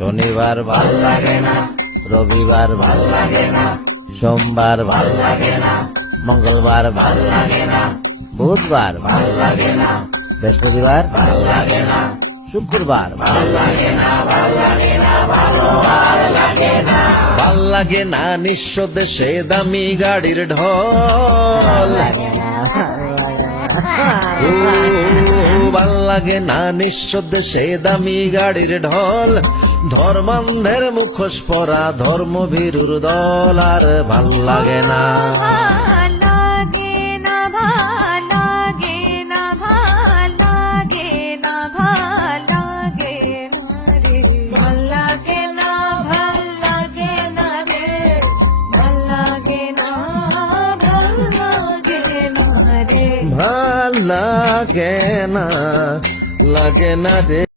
শনিবার ভাল লাগে না, রবিবার ভাল লাগে না, সোমবার ভাল লাগে না, মঙ্গলবার ভাল লাগে না, বুধবার ভাল লাগে না, বৃহস্পতিবার ভাল লাগে না, শুক্রবার ভাল লাগে না, ভাল লাগে না, ভালো আর লাগে না। ভাল লাগে না নিঃস্ব দেশে দামি গাড়ির ঢল, ভাল লাগে না নিঃস্ব দেশে দামি গাড়ির ঢল, ধর্মান্ধের মুখোশ পরা ধর্মভীরুর দল আর ভাল লাগে না। ভাল লাগে না, লাগে না রে।